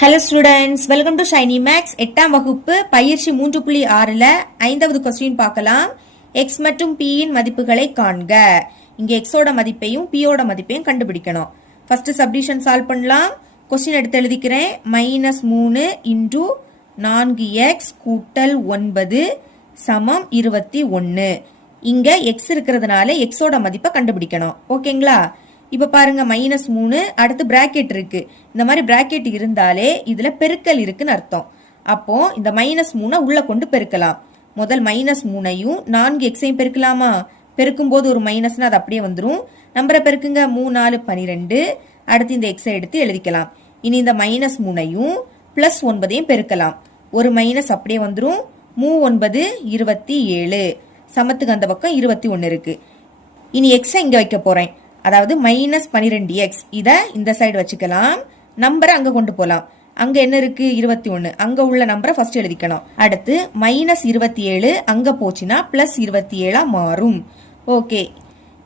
Hello students welcome to Shiny Maths எட்டாம் வகுப்பு பயிற்சி மூன்று புள்ளி ஆறில் ஐந்தாவது கொஸ்டின் பார்க்கலாம். எக்ஸ் மற்றும் பியின் மதிப்புகளை காண்க. இங்கே எக்ஸோட மதிப்பையும் பியோட மதிப்பையும் கண்டுபிடிக்கணும். ஃபர்ஸ்ட் சப்டிஷன் சால்வ் பண்ணலாம். கொஸ்டின் எடுத்து எழுதிக்கிறேன். மைனஸ் மூணு இன்டூ நான்கு எக்ஸ் கூட்டல் ஒன்பது சமம் இருபத்தி ஒன்று இங்கே எக்ஸ் இருக்கிறதுனால எக்ஸோட மதிப்பை கண்டுபிடிக்கணும். ஓகேங்களா இப்போ பாருங்க மைனஸ் மூணு அடுத்து பிராக்கெட் இருக்கு. இந்த மாதிரி பிராக்கெட் இருந்தாலே இதுல பெருக்கல் இருக்குன்னு அர்த்தம். அப்போ இந்த மைனஸ் மூணை உள்ள கொண்டு பெருக்கலாம். முதல் மைனஸ் மூணையும் நான்கு எக்ஸையும் பெருக்கலாமா? பெருக்கும் போது ஒரு மைனஸ்னா அது அப்படியே வந்துடும் நம்பரை பெருக்குங்க மூணு நாலு பனிரெண்டு. அடுத்து இந்த எக்ஸை எடுத்து எழுதிக்கலாம். இனி இந்த மைனஸ் மூணையும் பிளஸ் ஒன்பதையும் பெருக்கலாம். ஒரு மைனஸ் அப்படியே வந்துடும் மூ ஒன்பது இருபத்தி ஏழு. சமத்துக்கு அந்த பக்கம் இருபத்தி ஒன்று இருக்கு. இனி எக்ஸை இங்கே வைக்க போறேன். அதாவது மைனஸ் பன்னிரெண்டு எக்ஸ் இதை இந்த சைடு வச்சுக்கலாம். நம்பரை அங்கே கொண்டு போகலாம் அங்க என்ன இருக்கு? இருபத்தி ஒன்னு. அங்க உள்ள நம்பரை ஃபர்ஸ்ட் எழுதிக்கணும் அடுத்து மைனஸ் இருபத்தி ஏழு அங்க போச்சுன்னா பிளஸ் இருபத்தி ஏழா மாறும். ஓகே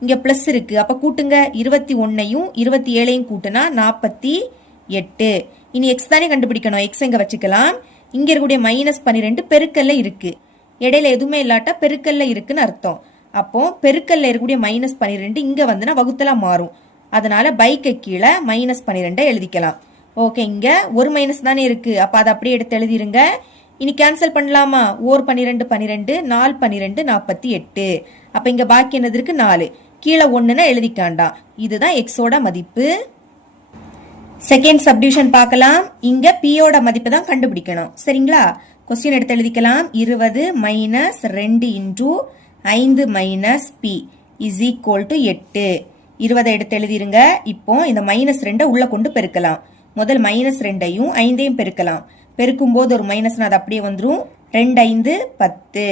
இங்க பிளஸ் இருக்கு. அப்ப கூட்டுங்க. இருபத்தி ஒன்னையும் இருபத்தி ஏழையும் கூட்டுனா நாற்பத்தி எட்டு. இனி எக்ஸ் தானே கண்டுபிடிக்கணும். எக்ஸ் எங்க வச்சுக்கலாம்? இங்க இருக்கக்கூடிய மைனஸ் பன்னிரெண்டு பெருக்கல்ல இருக்கு. இடையில எதுவுமே இல்லாட்டா பெருக்கல்ல இருக்குன்னு அர்த்தம். அப்போது பெருக்கல்ல இருக்கக்கூடிய மைனஸ் பன்னிரெண்டு இங்கே வந்துனா வகுத்தலாக மாறும். அதனால் பைக்கை கீழே மைனஸ் பன்னிரெண்டை எழுதிக்கலாம். ஓகே இங்கே ஒரு மைனஸ் தானே இருக்குது அப்போ அதை அப்படியே எடுத்து எழுதிருங்க. இனி கேன்சல் பண்ணலாமா? ஓர் பன்னிரெண்டு பன்னிரெண்டு நாலு பன்னிரெண்டு நாற்பத்தி எட்டு. அப்போ இங்கே பாக்கி என்னது இருக்குது நாலு. கீழே ஒன்றுனா எழுதிக்காண்டாம் இதுதான் எக்ஸோட மதிப்பு. செகண்ட் சப்டிவிஷன் பார்க்கலாம். இங்கே பியோட மதிப்பு தான் கண்டுபிடிக்கணும். சரிங்களா? கொஸ்டின் எடுத்து எழுதிக்கலாம். இருபது மைனஸ் ரெண்டு இன்டூ ஐந்து minus B is equal to எட்டு. இருபதை எடுத்து எழுதிருங்க. இப்போ இந்த மைனஸ் ரெண்டை உள்ள கொண்டு பெருக்கலாம். முதல் மைனஸ் ரெண்டையும் ஐந்தையும் பெருக்கலாம். பெருக்கும் போது ஒரு மைனஸ்னா அது அப்படியே வந்துடும் ரெண்டு ஐந்து பத்து.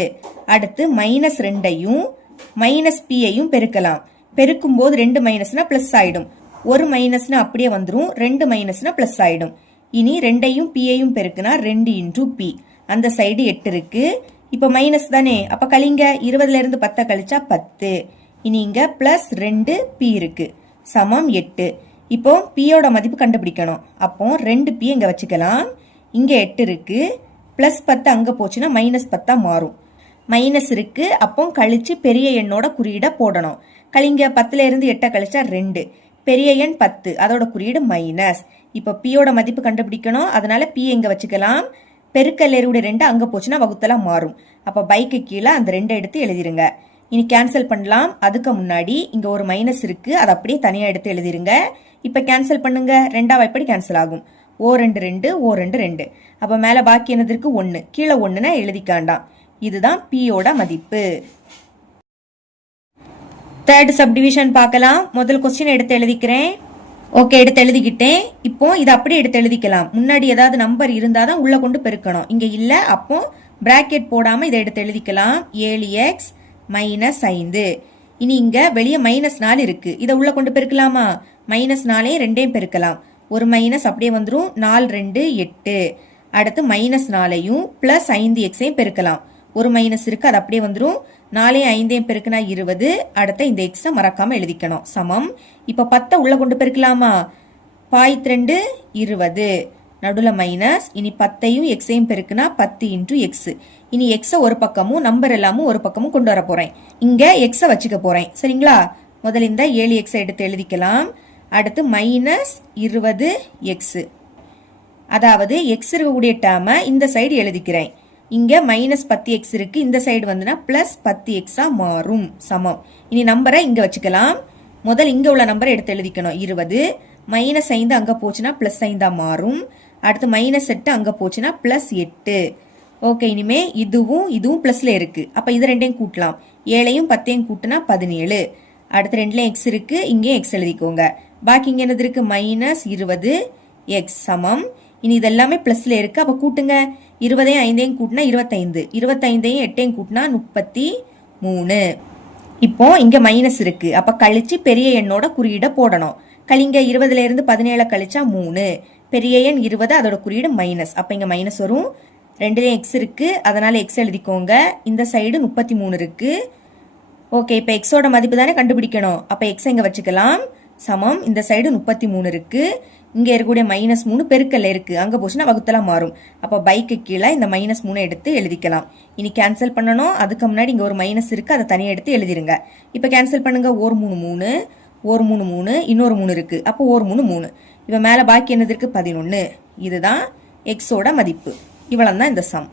அடுத்து மைனஸ் ரெண்டையும் மைனஸ் பியையும் பெருக்கலாம். பெருக்கும் போது ரெண்டு மைனஸ்னா பிளஸ் ஆயிடும். ஒரு மைனஸ்னா அப்படியே வந்துடும் ரெண்டு மைனஸ்னா பிளஸ் ஆயிடும். இனி ரெண்டையும் பியையும் பெருக்குனா ரெண்டு இன்டூ பி அந்த சைடு எட்டு இருக்குது இப்போ மைனஸ் தானே? அப்போ கழிங்க இருபதுல இருந்து பத்தை கழிச்சா பத்து. இனி இங்கே ப்ளஸ் ரெண்டு பி இருக்கு. சமம் எட்டு. இப்போ பியோட மதிப்பு கண்டுபிடிக்கணும். அப்போ ரெண்டு பி இங்கே வச்சுக்கலாம். இங்கே எட்டு இருக்கு. ப்ளஸ் பத்து அங்கே போச்சுன்னா மைனஸ் பத்தா மாறும். மைனஸ் இருக்கு. அப்போ கழிச்சு பெரிய எண்ணோட குறியீடை போடணும். கழிங்க பத்துல இருந்து எட்டை கழிச்சா ரெண்டு. பெரிய எண் பத்து. அதோட குறியீடு மைனஸ் இப்போ பியோட மதிப்பு கண்டுபிடிக்கணும். அதனால பி எங்க வச்சுக்கலாம். பெருக்கல் எருவுடைய ரெண்டு அங்கே போச்சுன்னா வகுத்தலாம் மாறும். அப்போ பைக்கு கீழே அந்த ரெண்டை எடுத்து எழுதிருங்க. இனி கேன்சல் பண்ணலாம். அதுக்கு முன்னாடி இங்கே ஒரு மைனஸ் இருக்குது அதை அப்படியே தனியாக எடுத்து எழுதிருங்க. இப்போ கேன்சல் பண்ணுங்க. ரெண்டா வாய்ப்படி கேன்சல் ஆகும். ஓ ரெண்டு ரெண்டு ஓ ரெண்டு ரெண்டு. அப்போ மேலே பாக்கி என்னது இருக்குது ஒன்று கீழே ஒன்றுனா எழுதிக்காண்டாம் இதுதான் பியோட மதிப்பு. தேர்ட் சப்டிவிஷன் பார்க்கலாம். முதல் கொஸ்டின் எடுத்து எழுதிக்கிறேன். ஓகே எடுத்து எழுதிக்கிட்டேன். இப்போ இதை அப்படியே எடுத்து எழுதிக்கலாம். முன்னாடி ஏதாவது நம்பர் இருந்தால் தான் உள்ளே கொண்டு பெருக்கணும். இங்கே இல்லை அப்போ பிராக்கெட் போடாமல் இதை எடுத்து எழுதிக்கலாம். ஏழு எக்ஸ் மைனஸ் ஐந்து. இனி இங்கே வெளியே மைனஸ் நாலு இருக்குது இதை உள்ளே கொண்டு பெருக்கலாமா? மைனஸ் நாலையும் ரெண்டையும் பெருக்கலாம். ஒரு மைனஸ் அப்படியே வந்துடும் நாலு ரெண்டு எட்டு. அடுத்து மைனஸ் நாலையும் ப்ளஸ் ஐந்து எக்ஸையும் பெருக்கலாம். ஒரு மைனஸ் இருக்கு அது அப்படியே வந்துடும் நாலையும் ஐந்தையும் பெருக்குனா இருபது. அடுத்த இந்த எக்ஸை மறக்காம எழுதிக்கணும். சமம். இப்ப பத்தை உள்ள கொண்டு பெருக்கலாமா? பாய்த் ரெண்டு இருபது. நடுல மைனஸ் இனி பத்தையும் எக்ஸையும் பெருக்குனா பத்து இன்ட்டு எக்ஸ் இனி எக்ஸை ஒரு பக்கமும் நம்பர் எல்லாமும் ஒரு பக்கமும் கொண்டு வர போறேன். இங்க எக்ஸை வச்சுக்க போறேன். சரிங்களா? முதல்ல இந்த ஏழு எக்ஸை எடுத்து எழுதிக்கலாம். அடுத்து மைனஸ் இருபது எக்ஸ் அதாவது எக்ஸ் இருக்கக்கூடிய டேர்மை இந்த சைடு எழுதிக்கிறேன். இங்க மைனஸ் பத்து எக்ஸ் இருக்கு. இந்த சைடு வந்துன்னா பிளஸ் பத்து எக்ஸா மாறும். சமம். இனி நம்பரை இங்க வச்சுக்கலாம். முதல் இங்க உள்ள நம்பரை எடுத்து எழுதிக்கணும். இருபது. மைனஸ் ஐந்து அங்க போச்சுன்னா பிளஸ் ஐந்தா மாறும். அடுத்து மைனஸ் எட்டு அங்க போச்சுன்னா பிளஸ் எட்டு. ஓகே இனிமே இதுவும் இதுவும் பிளஸ்ல இருக்கு. அப்ப இது ரெண்டையும் கூட்டலாம். ஏழையும் பத்தையும் கூட்டினா பதினேழு. அடுத்து ரெண்டுலயும் எக்ஸ் இருக்கு. இங்கேயும் எக்ஸ் எழுதிக்கோங்க. பாக்கி இங்க என்னது இருக்கு? மைனஸ் இருபது எக்ஸ் சமம். இனி இதெல்லாமே எல்லாமே இருக்குது இருக்கு. கூட்டுங்க. இருபதையும் ஐந்தையும் கூட்டினா இருபத்தைந்து. இருபத்தைந்தையும் எட்டையும் கூட்டினா முப்பத்தி மூணு. இப்போ இங்க மைனஸ் இருக்கு. அப்ப கழிச்சு பெரிய எண்ணோட குறியீட போடணும். கழிங்க இருபதுல இருந்து பதினேழு கழிச்சா மூணு. பெரிய எண் இருபது அதோட குறியீடு மைனஸ் அப்ப இங்க மைனஸ் வரும். ரெண்டுலேயும் எக்ஸ் இருக்கு. அதனால எக்ஸ் எழுதிக்கோங்க. இந்த சைடு முப்பத்தி மூணு இருக்கு. ஓகே இப்போ எக்ஸோட மதிப்பு தானே கண்டுபிடிக்கணும். அப்போ எக்ஸ் இங்கே வச்சுக்கலாம். சமம். இந்த சைடு முப்பத்தி மூணு இருக்கு. இங்கே இருக்கக்கூடிய மைனஸ் மூணு பெருக்கல்ல இருக்கு. அங்கே போச்சுன்னா வகுத்தலாம் மாறும். அப்போ பைக்கு கீழே இந்த மைனஸ் மூணு எடுத்து எழுதிக்கலாம். இனி கேன்சல் பண்ணணும். அதுக்கு முன்னாடி இங்கே ஒரு மைனஸ் இருக்கு. அதை தனியாக எடுத்து எழுதிருங்க. இப்போ கேன்சல் பண்ணுங்க. ஒரு மூணு மூணு. ஒரு மூணு மூணு. இன்னொரு மூணு இருக்கு. அப்போ ஒரு மூணு மூணு. இப்போ மேலே பாக்கி என்னது இருக்கு? பதினொன்று இதுதான் எக்ஸோட மதிப்பு. இவ்வளோ தான் இந்த சம்